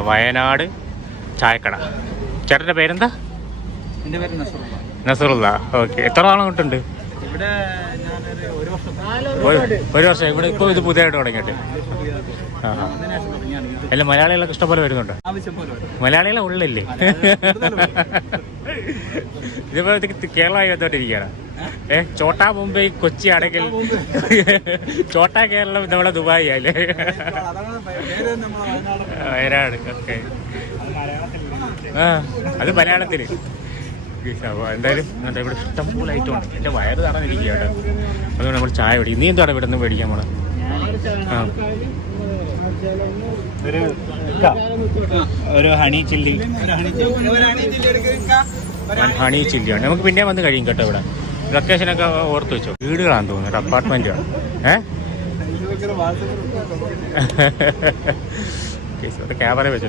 കേട്ടോ വയനാട് ചായക്കട. ചേട്ടന്റെ പേരെന്താ? എന്റെ പേര് നസറുള്ള. നസറുള്ള. ഓക്കെ. എത്ര നാളും കൊണ്ടുണ്ട് ഇവിടെ ഒരു വർഷം. ഇവിടെ ഇപ്പോൾ ഇത് പുതിയതായിട്ട് തുടങ്ങിയിട്ട്. ആ അല്ല മലയാളികളൊക്കെ ഇഷ്ടംപോലെ വരുന്നുണ്ട്. മലയാളികളെ ഉള്ളില്ലേ ഇതുപോലെ ഇത് കേരളമായി വന്നോണ്ടിരിക്കുകയാണ് ഏ ചോട്ടാ മുംബൈ കൊച്ചി ആണെങ്കിൽ ചോട്ടാ കേരളം നമ്മളെ ദുബായി അല്ലേ വയനാട് ഓക്കെ. അത് ആ അത് മലയാളത്തിൽ. എന്തായാലും എന്താ ഇവിടെ ഇഷ്ടം പോലെ ഐറ്റം ഉണ്ട്. എന്റെ വയറ് തടഞ്ഞിരിക്കുക കേട്ടോ. അതുകൊണ്ട് നമ്മൾ ചായ പിടിക്കും നീ എന്താണ് ഇവിടെ നിന്ന് മേടിക്കാൻ പോണത് ആ. ഒരു ഹണി ചില്ലി. ഹണി ചില്ലിയാണ്. നമുക്ക് പിന്നെ വന്ന് കഴിയും കേട്ടോ ഇവിടെ. ലൊക്കേഷനൊക്കെ ഓർത്ത് വെച്ചോ. വീടുകളാണെന്ന് തോന്നുന്നു അപ്പാർട്ട്മെന്റാണ് ഏ? ക്യാമറ വെച്ചു.